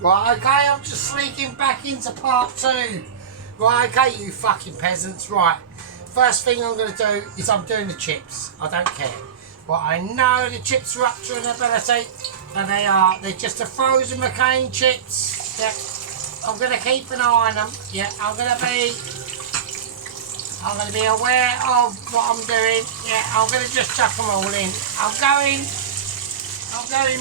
Right, okay, I'm just sneaking back into part 2. Right, okay, you fucking peasants. Right, first thing I'm going to do is I'm doing the chips. I don't care. Right, I know the chips are up to an ability, and they're just a frozen McCain chips. Yeah, I'm going to keep an eye on them. Yeah, I'm going to be aware of what I'm doing. Yeah, I'm going to just chuck them all in. I'm going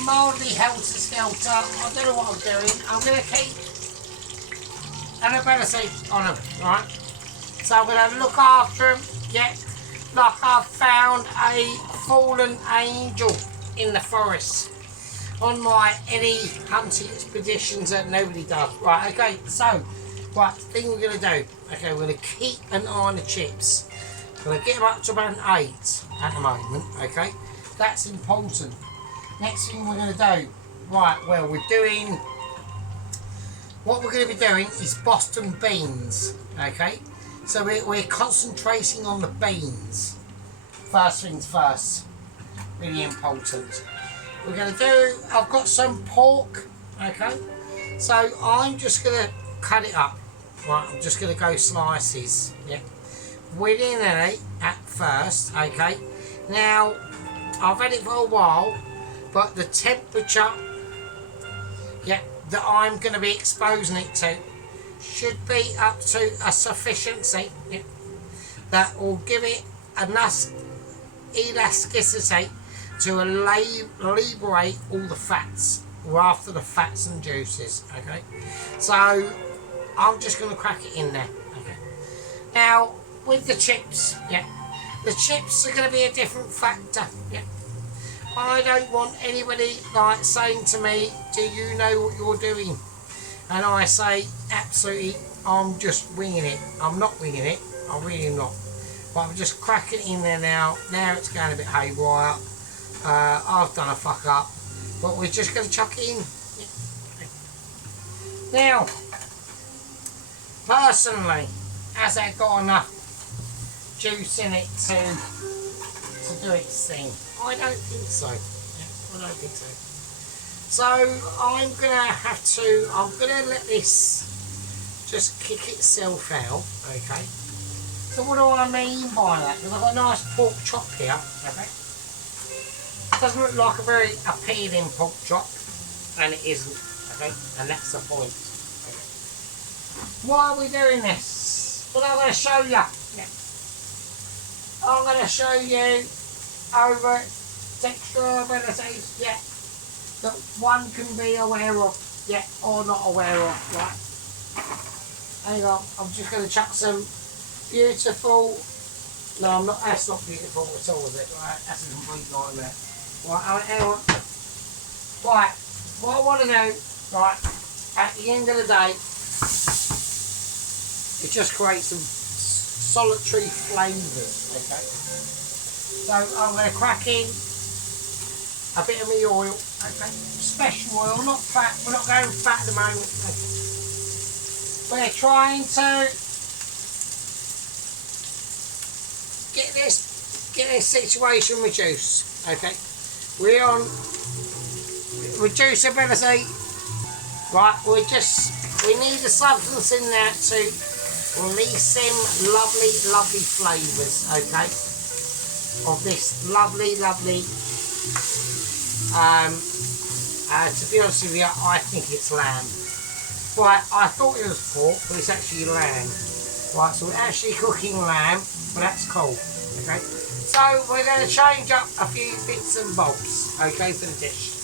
mildly helter-skelter. I don't know what I'm doing. I'm going to keep an ability on them, right? So I'm going to look after them, yeah, like I've found a fallen angel in the forest on my any hunting expeditions that nobody does. Right, okay, so, right, thing we're going to do, okay, we're going to keep an eye on the chips. We're going to get them up to about an 8 at the moment, okay? That's important. Next thing we're going to do, right, well, what we're going to be doing is Boston beans, okay? So we're concentrating on the beans. First things first, really important. We're going to do, I've got some pork, okay? So I'm just going to cut it up, right? I'm just going to go slices, yeah? Within it at first, okay? Now, I've had it for a while, but the temperature, yeah, that I'm going to be exposing it to should be up to a sufficiency, yeah, that will give it enough elasticity to liberate all the fats, or after the fats and juices, okay? So I'm just going to crack it in there, okay? Now, with the chips, yeah, the chips are going to be a different factor, yeah. I don't want anybody like saying to me, do you know what you're doing? And I say, absolutely, I'm just winging it. I'm not winging it, I'm really not. But I'm just cracking it in there now. Now it's going a bit haywire. I've done a fuck up, but we're just going to chuck it in. Now, personally, has that got enough juice in it to do its thing? I don't think so. Yeah, I don't think so. So I'm gonna let this just kick itself out, okay? So what do I mean by that? Because I've got a nice pork chop here, okay? It doesn't look like a very appealing pork chop, and it isn't, okay? And that's the point. Okay. Why are we doing this? Well, I'm going to show you. Yeah. I'm going to show you over texture abilities, yeah, that one can be aware of, yeah, or not aware of, right? Hang on, I'm just going to chuck some beautiful, no, I'm not, that's not beautiful at all, is it? Right, that's a complete nightmare. Right, hang on. Right, what I want to do, right, at the end of the day, is just create some solitary flavours, okay? So I'm going to crack in a bit of my oil, okay? Special oil, not fat. We're not going fat at the moment. Okay? We're trying to get this situation reduced, okay? We're on reducibility, right? We need the substance in there to release some lovely flavours, okay? Of this lovely, to be honest with you, I think it's lamb. Right, I thought it was pork, but it's actually lamb. Right, so we're actually cooking lamb, but that's cool, okay? So we're going to change up a few bits and bobs, okay, for the dish.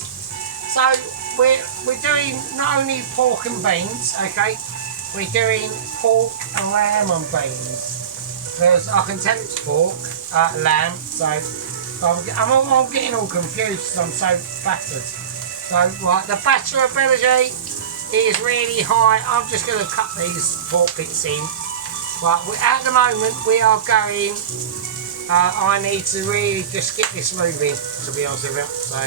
So we're doing not only pork and beans, okay, we're doing pork and lamb and beans. Because I can tell it's pork, lamb, so I'm getting all confused because I'm so battered. So, right, the batter ability is really high. I'm just going to cut these pork bits in. Right, at the moment we are going, I need to really just get this moving, to be honest with you. So,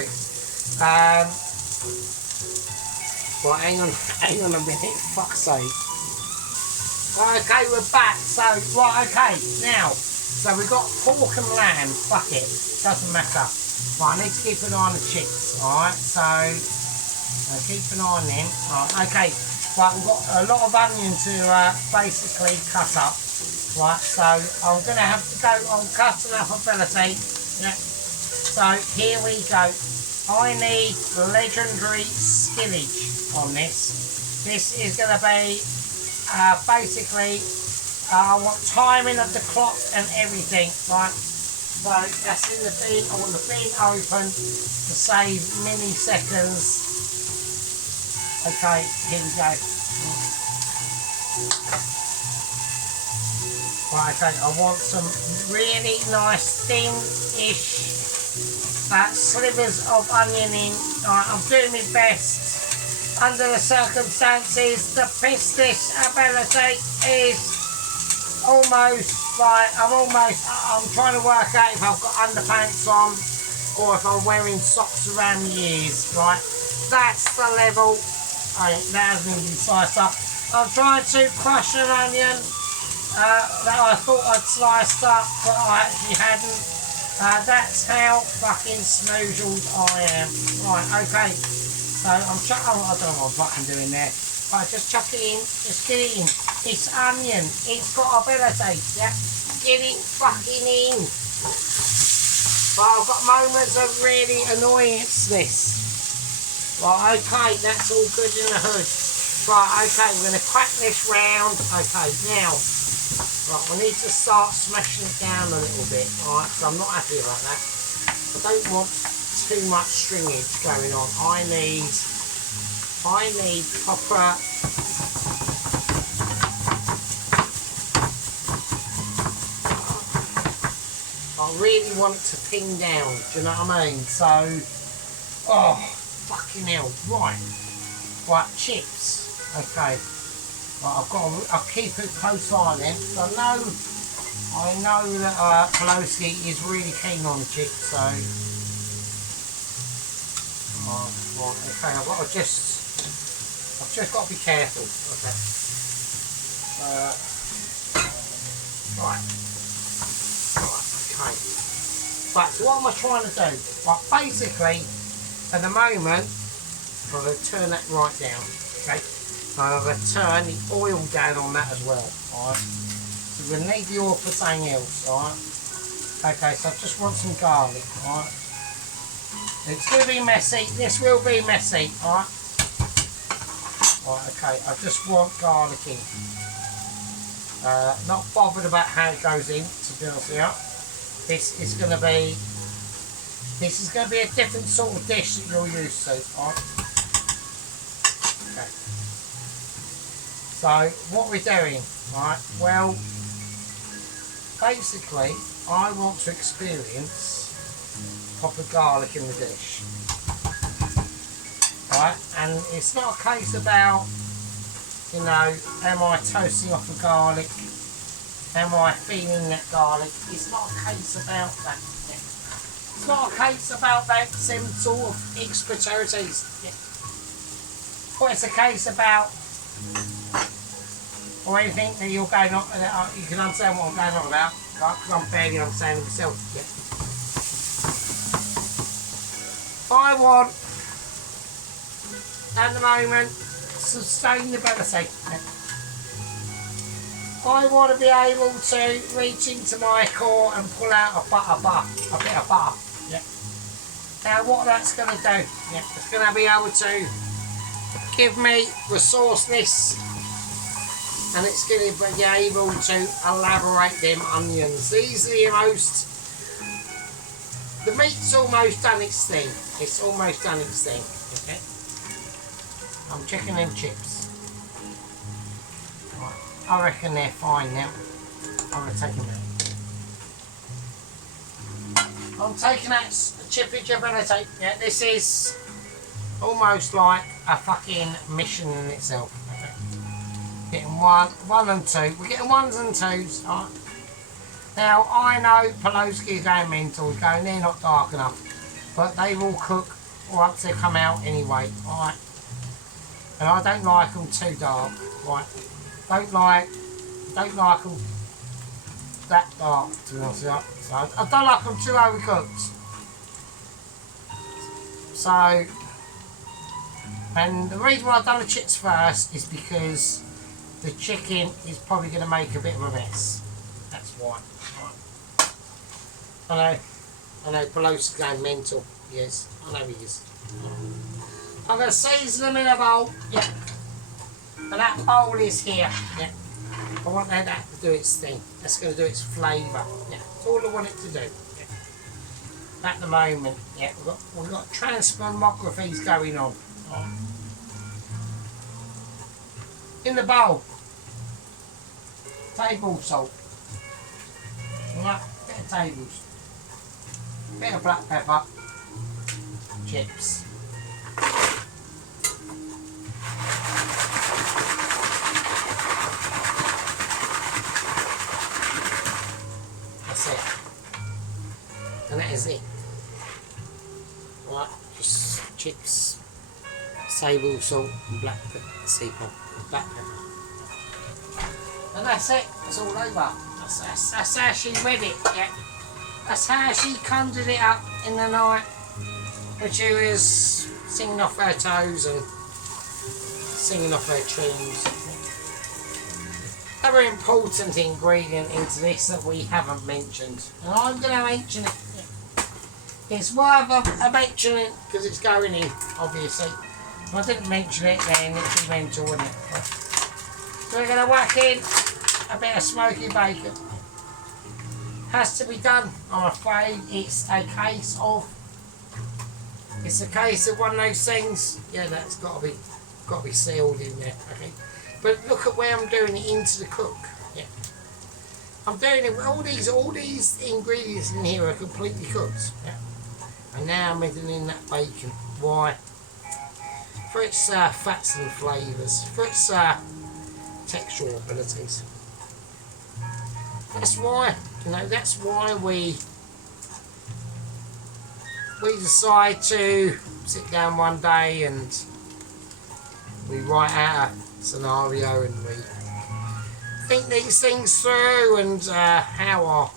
right, hang on a minute, fuck's sake. Okay, we're back. So, right, okay, now, so we've got pork and lamb, fuck it, doesn't matter. Right, I need to keep an eye on the chips, alright, so, Now keep an eye on them. Right, okay, right, we've got a lot of onion to basically cut up. Right, so I'm going to have to go on cutting up ability. Yeah. So here we go. I need legendary skillage on this. This is going to be basically, I want timing of the clock and everything, right? So that's in the bin. I want the bin open to save milliseconds. Okay, here we go. Right, okay, I want some really nice thin-ish slivers of onion in. Right, I'm doing my best under the circumstances. The pistis ability is almost right. I'm trying to work out if I've got underpants on or if I'm wearing socks around my ears. Right, that's the level. That hasn't even been sliced up. I'm trying to crush an onion that I thought I'd sliced up, but I actually hadn't. That's how fucking snoozled I am. Right, okay. So I'm chucking. I don't know what I'm fucking doing there. Right, just chuck it in. Just get it in. It's onion. It's got ability. Yeah, get it fucking in. But I've got moments of really annoyance. This. Right, okay. That's all good in the hood. Right, okay. We're gonna crack this round. Okay, now. Right, we need to start smashing it down a little bit, alright, so I'm not happy about that. I don't want too much stringage going on. I need proper I really want it to ping down, do you know what I mean? So, oh, fucking hell, right. Right, chips, okay. I'll keep a close eye on them. I know that Pelosi is really keen on chips, so right, okay, I've just got to be careful. Okay. Right, okay. Right, so what am I trying to do? Right, basically, at the moment, I'm going to turn that right down. Okay. So I'm going to turn the oil down on that as well, alright? So we're going to need the oil for something else, alright? Okay, so I just want some garlic, alright? It's going to be messy, this will be messy, alright? Alright, okay, I just want garlic in. Not bothered about how it goes in, to be honest with you. This is going to be a different sort of dish that you're used to, alright? Okay. So what we're doing, right, well, basically I want to experience proper garlic in the dish, right, and it's not a case about, you know, am I toasting off the garlic, am I feeling that garlic, it's not a case about that, it's not a case about that some sort of expertise, but it's a case about, or anything that you're going on, you can understand what I'm going on about, right? Because I'm barely understanding myself yet. I want, at the moment, sustainability. I want to be able to reach into my core and pull out a bit of butter. Yeah. Now what that's going to do, it's going to be able to give me resourceless. And it's going to be able to elaborate them onions. These are the meat's almost done its thing. It's almost done its thing. Okay. I'm checking them chips. Right. I reckon they're fine now. I'm going to take them out. I'm taking out chippage ability. Yeah, this is almost like a fucking mission in itself. Getting one and two. We're getting ones and twos. Right? Now I know Pelosi is going mental. He's going, they're not dark enough, but they will cook once they come out anyway. Right? And I don't like them too dark. Right? Don't like them that dark. To be honest with you. So I don't like them too overcooked. So And the reason why I've done the chips first is because the chicken is probably going to make a bit of a mess. That's why. Right. I know Pelosi's going mental. Yes, I know he is. I'm going to season them in a bowl. Yeah. And that bowl is here. Yeah. I want that to do its thing. That's going to do its flavour. Yeah. That's all I want it to do. Yeah. At the moment, yeah, we've got transmographies going on. Right. In the bowl, table salt. Right. Bit of tables. Bit of black pepper. Chips. That's it. And that is it. Right, just chips, sable salt and black pepper, black pepper. And that's it, it's all over. That's how she read it, yeah. That's how she conjured it up in the night when she was singing off her toes and singing off her tunes. Another important ingredient into this that we haven't mentioned, and I'm going to mention it. It's worth a mentioning because it's going in, obviously. If I didn't mention it, then it'd be mental, wouldn't it? So we're going to whack in a bit of smoky bacon. Has to be done. I'm afraid it's a case of one of those things. Yeah, that's got to be sealed in there. Okay. But look at where I'm doing it into the cook. Yeah. I'm doing it. All these ingredients in here are completely cooked. Yeah. And now I'm adding in that bacon. Why? For its fats and flavours. For its textural abilities. That's why. You know, that's why we decide to sit down one day and we write out a scenario and we think these things through and how our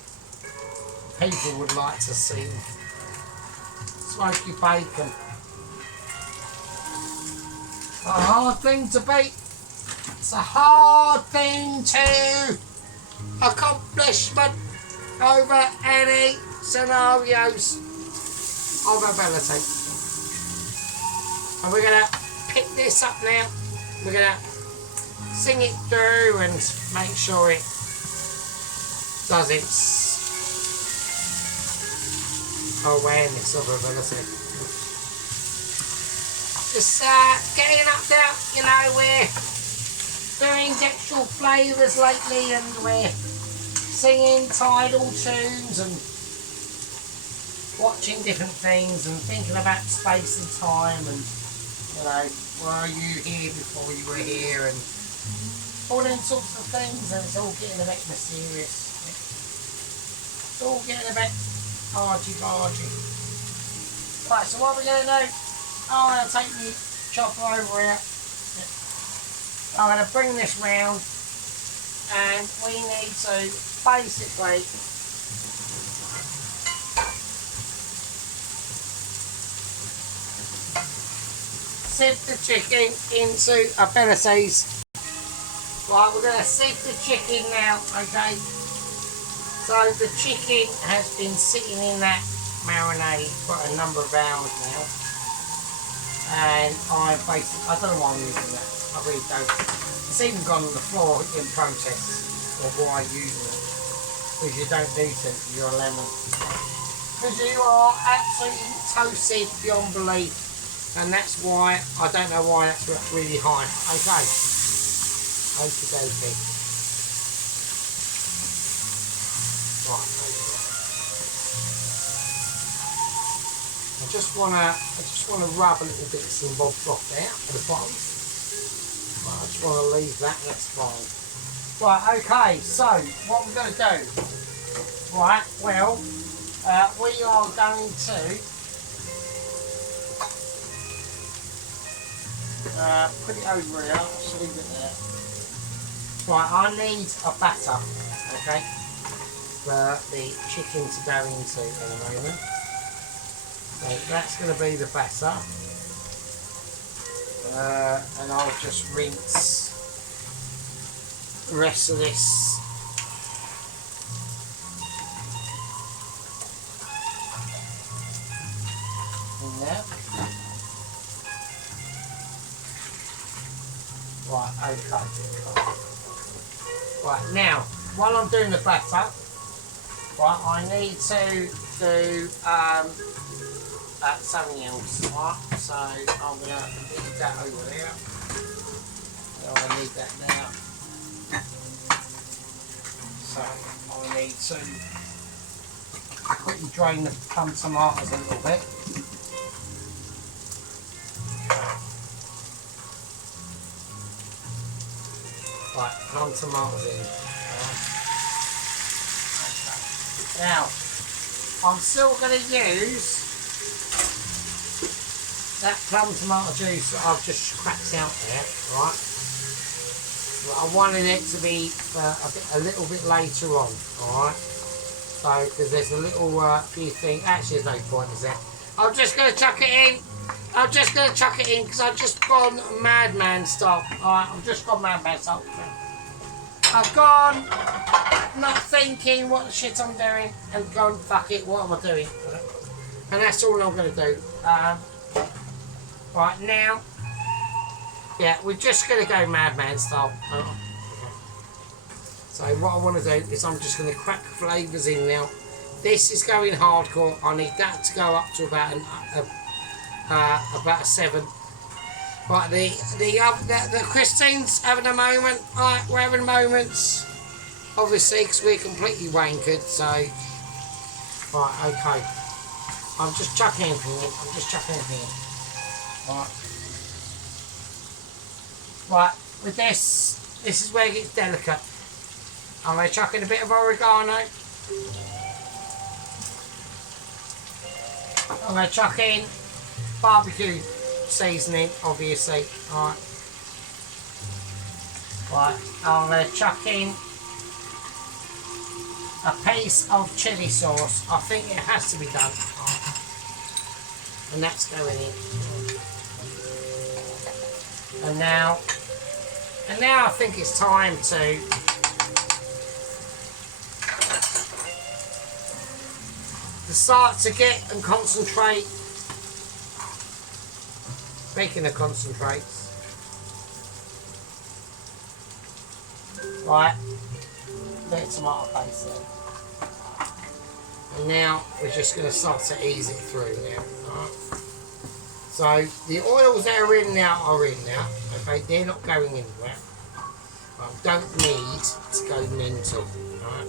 people would like to see smoky bacon. It's a hard thing to beat. It's a hard thing to accomplishment over any scenarios of ability. And we're going to pick this up now. We're going to sing it through and make sure it does its awareness of ability. Just getting up there, you know, we're doing textual flavours lately and we're singing tidal tunes and watching different things and thinking about space and time and, you know, were you here before you were here and all them sorts of things, and it's all getting a bit mysterious. It's all getting a bit argy-bargy. Right, so what we're going to do, I'm going to take the chopper over here. I'm going to bring this round and we need to basically sieve the chicken into abilities. Right, we're going to sieve the chicken now, okay? So the chicken has been sitting in that marinade for a number of hours now. And I don't know why I'm using that. I really don't. It's even gone on the floor in protest of why I'm using it. Because you don't need to, you're a lemon. Because you are absolutely toasted beyond belief. And that's why, I don't know why that's really high. Okay. Okie dokie. Right, I just wanna rub a little bits and bobs off there at the bottom. Right, I just wanna leave that, that's fine. Right, okay, so what we're gonna do, right, well, we are going to put it over here, I'll leave it there. Right, I need a batter, okay, for the chicken to go into in a moment. So that's going to be the batter. And I'll just rinse the rest of this in there. Right, okay. Right, now, while I'm doing the batter, right, I need to do something else, right? So I'm going to leave that over there. I don't need that now. So I need to quickly drain the plum tomatoes a little bit. Right, plum tomatoes in. Okay. Now, I'm still going to use that plum tomato juice that I've just cracked out there, right? But I wanted it to be a little bit later on, alright? So, because there's a little few things, actually there's no point, is there? I'm just going to chuck it in. I'm just going to chuck it in because I've just gone madman style. Alright, I've just gone madman style. I've gone not thinking what the shit I'm doing and gone, fuck it, what am I doing? And that's all I'm going to do. Right now, yeah, we're just going to go madman style. So what I want to do is I'm just going to crack flavours in now. This is going hardcore. I need that to go up to about a 7. Right, the Christine's having a moment. Right, we're having moments. Obviously, because we're completely wankered. So, right, okay. I'm just chucking anything in. I'm just chucking anything in. Right. Right, with this is where it gets delicate. I'm going to chuck in a bit of oregano. I'm going to chuck in barbecue seasoning, obviously. Alright. Right, I'm going to chuck in a piece of chilli sauce. I think it has to be done. And that's going in. And now I think it's time to start to get and concentrate. Speaking of concentrates, right, bit of tomato paste there. And now we're just going to start to ease it through now. Right. So the oils that are in now, okay, they're not going anywhere. I don't need to go mental, right?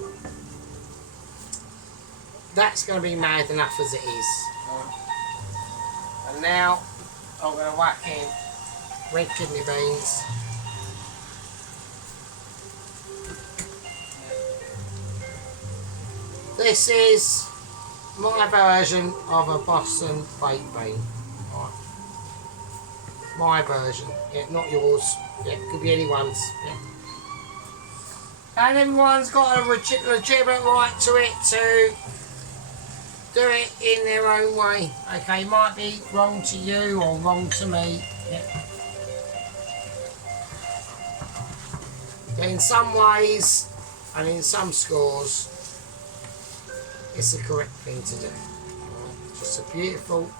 That's going to be mad enough as it is. Right? And now I'm going to whack in red kidney beans. This is my version of a Boston baked bean. Right. My version, yeah, not yours. Yeah, could be anyone's. Yeah. And everyone's got a legitimate right to it to do it in their own way. Okay, it might be wrong to you or wrong to me. Yeah. In some ways and in some scores, it's the correct thing to do. Just a beautiful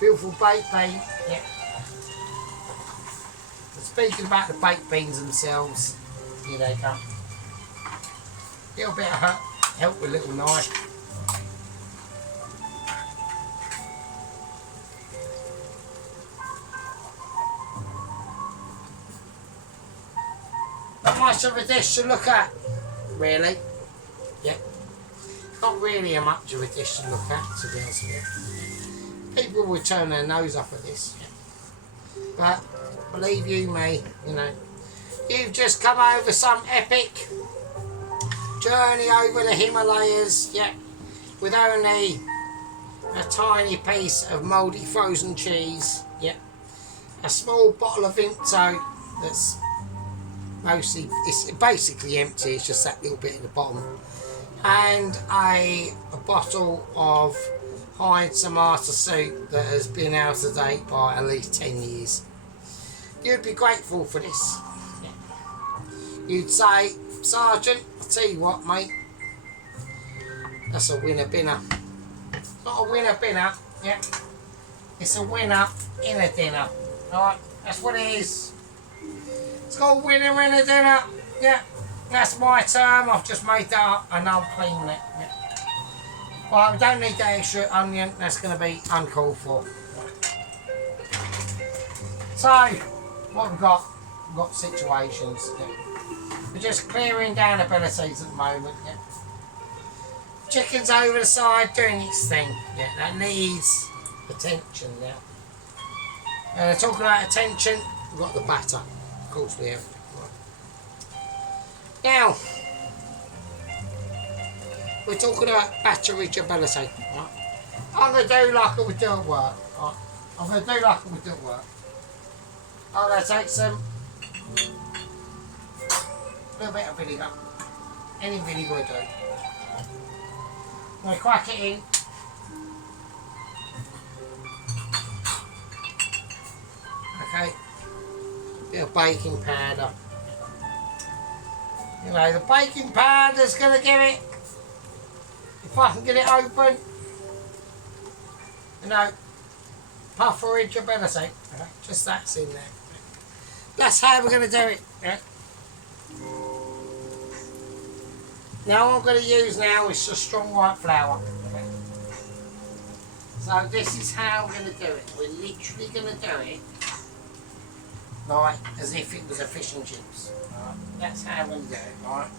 baked bean. Yeah. And speaking about the baked beans themselves, here they come. A little bit of help with a little knife. Not much of a dish to look at, really. Yeah. Not really much of a dish to look at, to be honest with you. People will turn their nose up at this. Yeah. But believe you me, you know, you've just come over some epic journey over the Himalayas, yeah, with only a tiny piece of mouldy frozen cheese, yeah, a small bottle of Vimto that's mostly, it's basically empty, it's just that little bit in the bottom, and a bottle of Heinz tomato soup that has been out of date by at least 10 years. You'd be grateful for this. You'd say, Sergeant, I'll tell you what, mate, that's a winner binner. It's not a winner binner, yeah. It's a winner in a dinner. Alright, that's what it is. It's got a winner in a dinner. Yeah, that's my term. I've just made that up and I'm cleaning it. Yeah. Well, we don't need that extra onion. That's going to be uncalled for. So, what we've got? We've got situations. Yeah. We're just clearing down abilities at the moment. Yeah. Chicken's over the side doing its thing. Yeah, that needs attention now. And talking about attention, we've got the batter. Of course we have. Right. Now, we're talking about batterage ability. Right? I'm going to do like I would do at work. Right? I'm going to do like I would do at work. I'm going to take some little bit of vinegar. Any vinegar will do. I'm going to crack it in. Okay. Bit of baking powder. You know, the baking powder's going to give it, if I can get it open, you know, pufferage ability. Okay? Just that's in there. That's how we're going to do it. Yeah? Now what I'm going to use now is just strong white flour. Okay? So this is how we're going to do it. We're literally going to do it like as if it was a fish and chips. Right? That's how I'm going to do it. Right?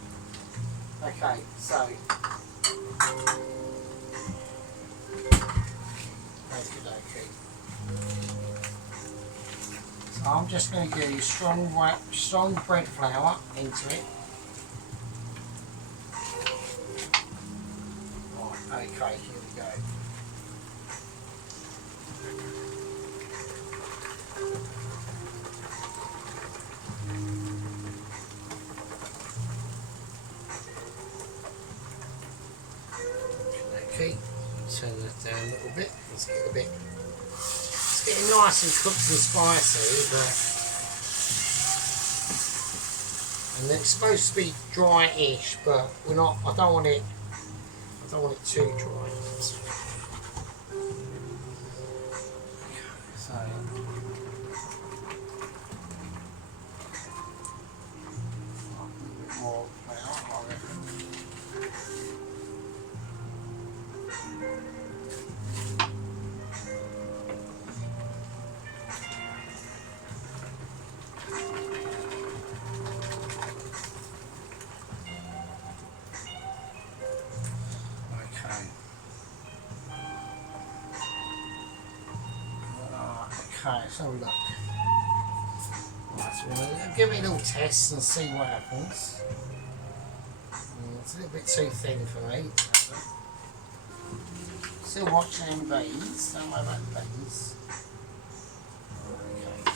Okay, so so I'm just going to use strong bread flour into it. Right, okay, here we go. Okay, turn that down a little bit. Let's get a bit. It's getting nice and cooked and spicy, and it's supposed to be dry-ish, but we're not. I don't want it too dry. So. More flour, I reckon. Okay, so look. Right, so we'll give it a little test and see what happens. It's a little bit too thin for me. Still watching beans, don't worry about the beans. Okay.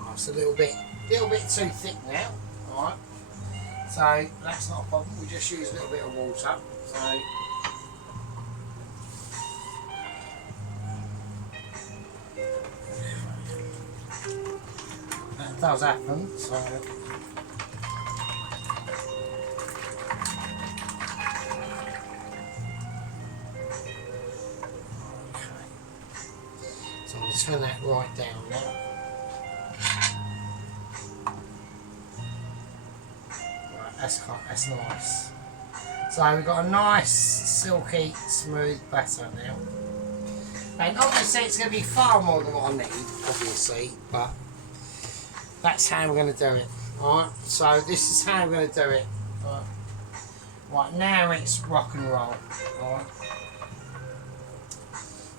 Oh, it's a little bit too thick now. Alright. So that's not a problem, we just use a little bit of water. So that does happen, so okay. So I'm going to turn that right down now. That's nice. So we've got a nice, silky, smooth batter now. And obviously it's going to be far more than what I need, obviously, but that's how we're going to do it. Alright, so this is how we're going to do it. Right, now it's rock and roll. Alright.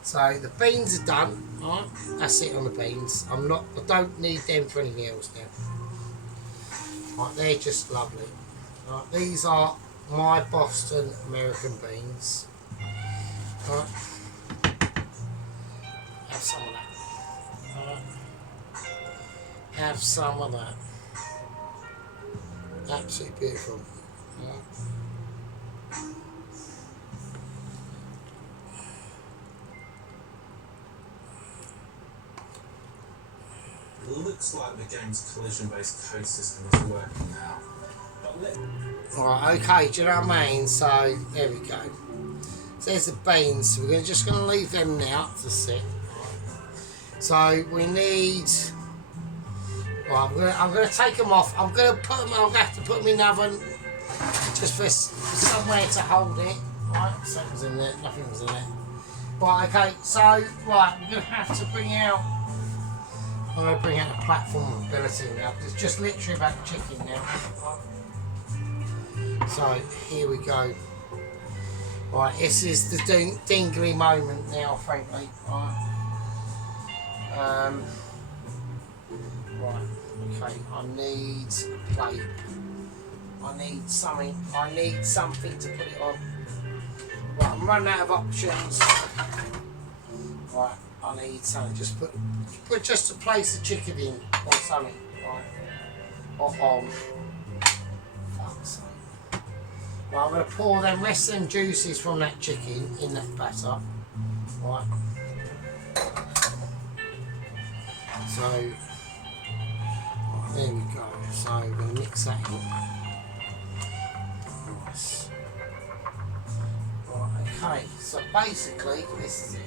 So the beans are done. Alright, that's it on the beans. I don't need them for anything else now. Right, they're just lovely. Right, these are my Boston American beans. Right. Have some of that. have some of that. Absolutely beautiful. Yeah. Looks like the game's collision-based code system is working now. Alright, okay, do you know what I mean? So, there we go. So there's the beans. So we're just going to leave them now to sit. So we need... Well, I'm going to take them off. I'm going to put them... I'm going to have to put them in the oven just for somewhere to hold it. Right, something's in there. Nothing's in there. Right, okay, so, right, we're going to have to bring out... I'm going to bring out the platform ability now. It's just literally about the chicken now. So, here we go. Right, this is the dingly moment now, frankly. Right. Right, okay, I need a plate. I need something to put it on. Right, I'm running out of options. Right, I need something. Just to place the chicken in or something. Right. Or on. Fuck's sake. Right, I'm going to pour them rest of them juices from that chicken in that batter. Right. So, right, there we go. So we're going to mix that in. Nice. Right, okay. So basically, this is it.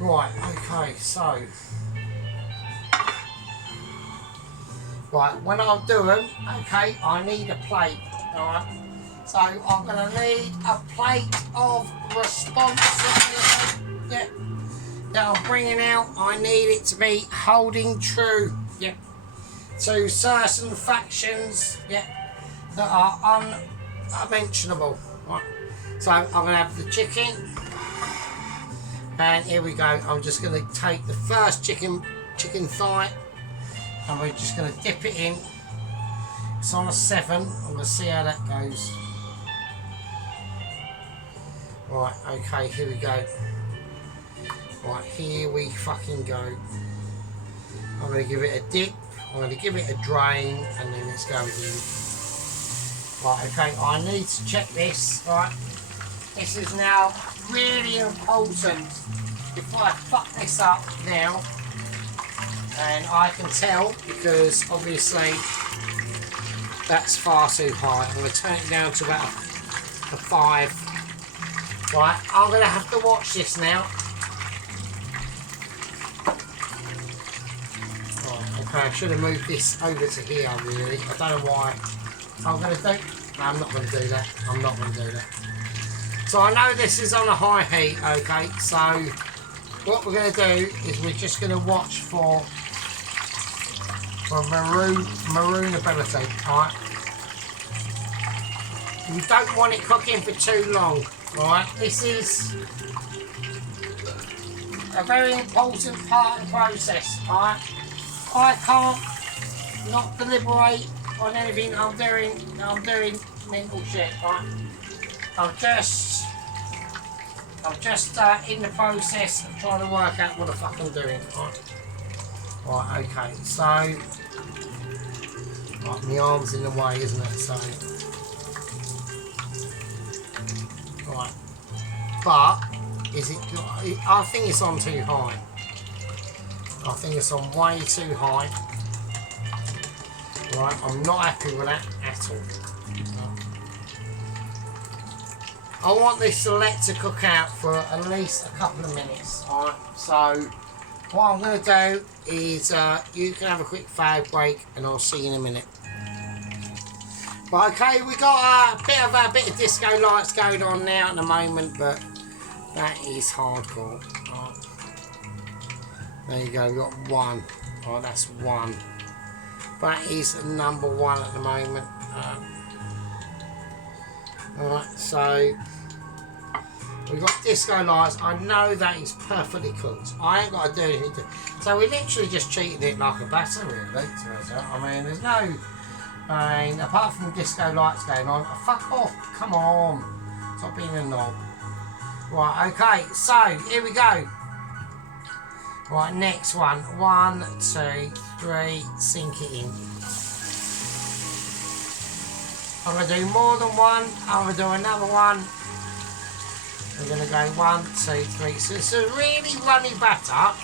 Right, okay, so. Right, when I do them, okay, I need a plate. Alright. So I'm going to need a plate of response. Yeah. That I'm bringing out. I need it to be holding true. Yeah. To certain factions. Yeah. That are unmentionable. Right. So I'm going to have the chicken. And here we go. I'm just going to take the first chicken thigh. And we're just going to dip it in. It's on a 7. I'm going to see how that goes. Right, okay, here we go. Right, here we fucking go. I'm going to give it a dip. I'm going to give it a drain. And then it's going in. Right, okay, I need to check this. Right, this is now really important. If I fuck this up now, and I can tell because obviously that's far too high. I'm going to turn it down to about a 5. Right, I'm going to have to watch this now. Right, okay, I should have moved this over to here really. I don't know why. I'm going to do... No, I'm not going to do that. I'm not going to do that. So I know this is on a high heat, okay, so what we're going to do is we're just going to watch for maroon ability, alright? You don't want it cooking for too long, alright? This is a very important part of the process, alright? I can't not deliberate on anything I'm doing mental shit, alright? I'm just in the process of trying to work out what the fuck I'm doing. Right, okay, so right, my arm's in the way, isn't it? So right. But is it I think it's on too high. I think it's on way too high. Right, I'm not happy with that at all. I want this fillet to cook out for at least a couple of minutes. Alright, so what I'm going to do is you can have a quick fag break and I'll see you in a minute. But okay, we got a bit of disco lights going on now at the moment, but that is hardcore. Right. There you go, we've got 1. Oh, that's 1. That is number 1 at the moment. Alright, so we've got disco lights. I know that is perfectly cooked. I ain't got to do anything to. So we literally just treated it like a batter, really. I mean, there's no. I mean, apart from disco lights going on, fuck off. Come on. Stop being a knob. Right, okay, so here we go. Right, next one. 1, 2, 3, sink it in. I'm going to do more than one. I'm going to do another one. I'm going to go 1, 2, 3. So it's a really runny batter.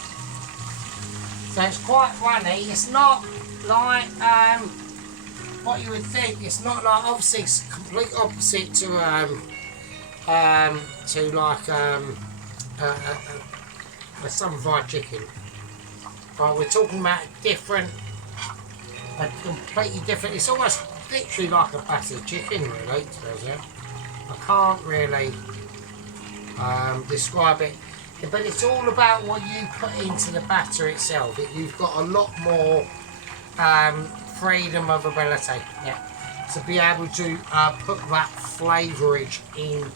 So it's quite runny. It's not like what you would think. It's not like, obviously it's complete opposite to like a sun fried chicken. But we're talking about different, a completely different. It's almost literally like a battered chicken, really. I can't really describe it, but it's all about what you put into the batter itself. You've got a lot more freedom of ability, to be able to put that flavourage in.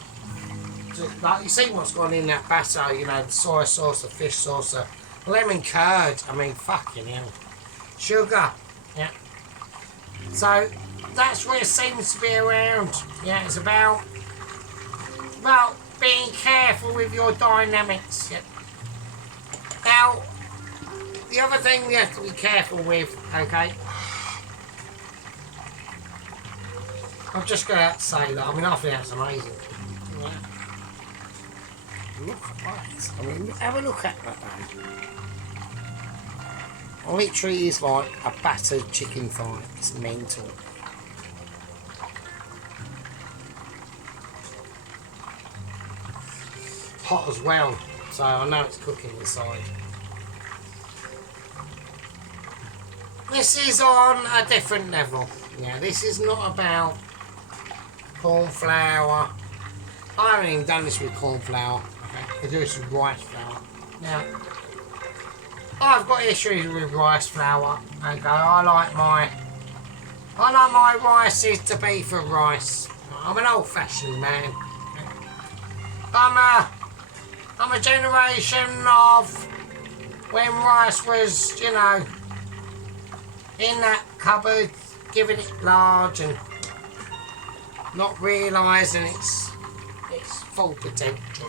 Like you see what's gone in that batter, you know, the soy sauce, the fish sauce, the lemon curd, I mean, fucking hell. Sugar, So that's where it seems to be around. It's about being careful with your dynamics. Now, the other thing we have to be careful with, okay, I'm just going to say that, I mean, I think that's amazing. Look at that. I mean, have a look at that. Literally is like a battered chicken thigh. It's mental. Hot as well, so I know it's cooking inside. This is on a different level. This is not about corn flour. I haven't even done this with corn flour. I do this with rice flour. Now, I've got issues with rice flour. Okay, I like my rices to be for rice. I'm an old-fashioned man. I'm a generation of when rice was, you know, in that cupboard, giving it large and not realising its full potential.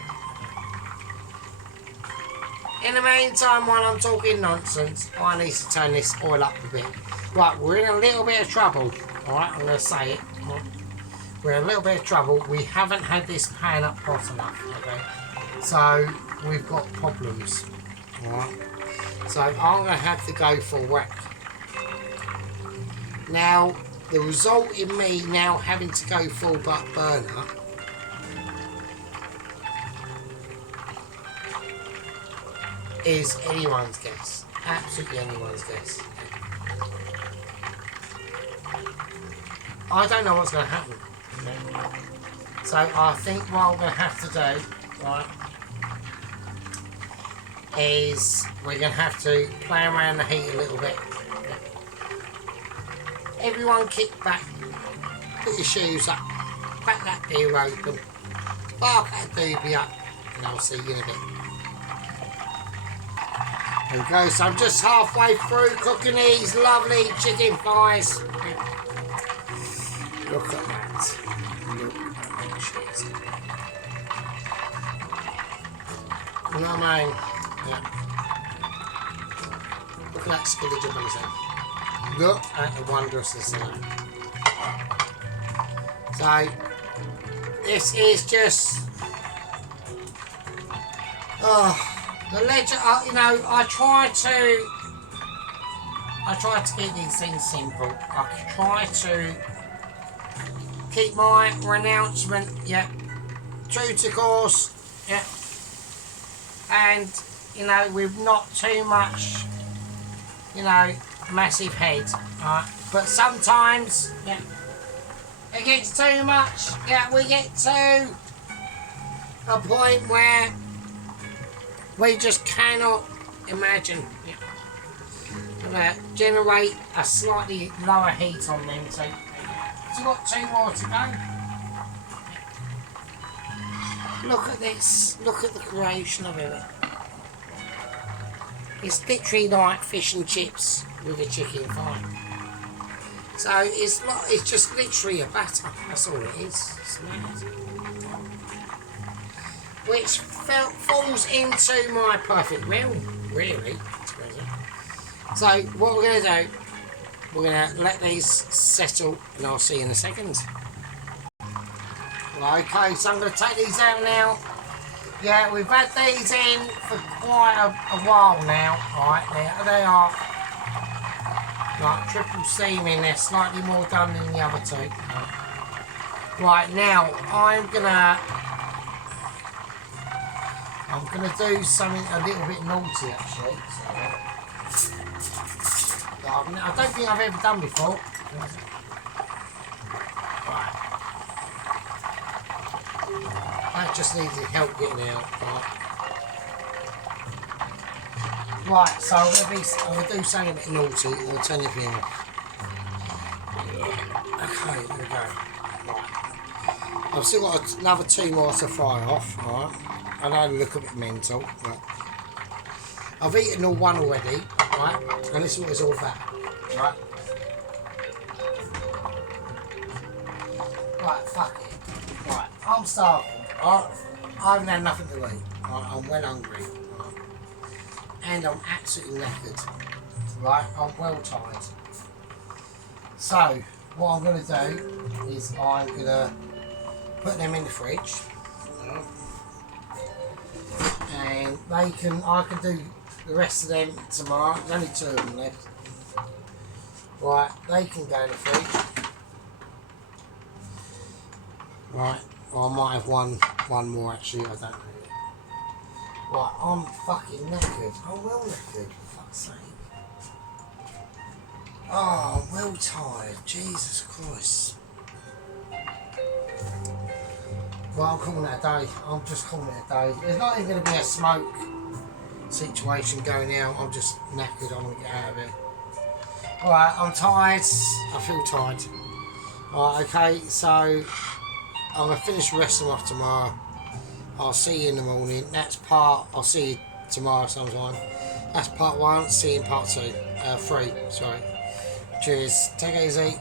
In the meantime, while I'm talking nonsense, I need to turn this oil up a bit. Right, we're in a little bit of trouble. Alright, I'm going to say it. Right. We're in a little bit of trouble. We haven't had this pan up hot enough. Okay? So, we've got problems. Alright. So, I'm going to have to go for whack. Now, the result in me now having to go full butt burner is anyone's guess. Absolutely anyone's guess. I don't know what's going to happen. So I think what I'm going to have to do, right, is we're going to have to play around the heat a little bit. Everyone kick back, put your shoes up, crack that beer open, bark that doobie up, and I'll see you in a bit. There we go, so I'm just halfway through cooking these lovely chicken thighs. Look at that. Look at that shit. You know what I mean? Look at that spillage of everything. Look at the wondrousness of that. So, this is just... the legend, you know, I try to keep these things simple. I try to keep my renouncement, true to course, and, you know, with not too much, you know, massive head, right? But sometimes, it gets too much, we get to a point where we just cannot imagine. Generate a slightly lower heat on them. So we've got 2 more to go. Look at this. Look at the creation of it. It's literally like fish and chips with a chicken thigh. So it's just literally a batter. That's all it is. It's mad. Which falls into my perfect realm. really. So what we're going to do, we're going to let these settle, and I'll see you in a second. Okay, so I'm going to take these out now. Yeah, we've had these in for quite a while now. Right, now they are like triple steaming. They're slightly more done than the other two. Right, now I'm gonna do something a little bit naughty actually. I don't think I've ever done before. Right. That just needs help getting out. Right, so I'm gonna do something a bit naughty. I'll turn everything off. Okay, there we go. Right. I've still got another 2 more to fry off. Right. I know they look a bit mental, but I've eaten all one already. Right, and this is what it's all about. Right. Right, fuck it. Right, I'm starving. I haven't had nothing to eat. Right, I'm well hungry. Right. And I'm absolutely knackered. Right, I'm well tired. So, what I'm going to do is I'm going to put them in the fridge. And I can do the rest of them tomorrow. There's only 2 of them left. Right, they can go in the fridge. Right, or I might have one more actually, I don't know. Right, I'm fucking knackered. I'm well knackered, for fuck's sake. Oh, I'm well tired. Jesus Christ. Well, I'm calling it a day. I'm just calling it a day. There's not even going to be a smoke situation going out. I'm just knackered. I'm going to get out of it. Alright, I'm tired. I feel tired. Alright, okay, so I'm going to finish the rest of them off tomorrow. I'll see you in the morning. I'll see you tomorrow sometime. That's part 1. See you in part 2. 3, sorry. Cheers. Take it easy.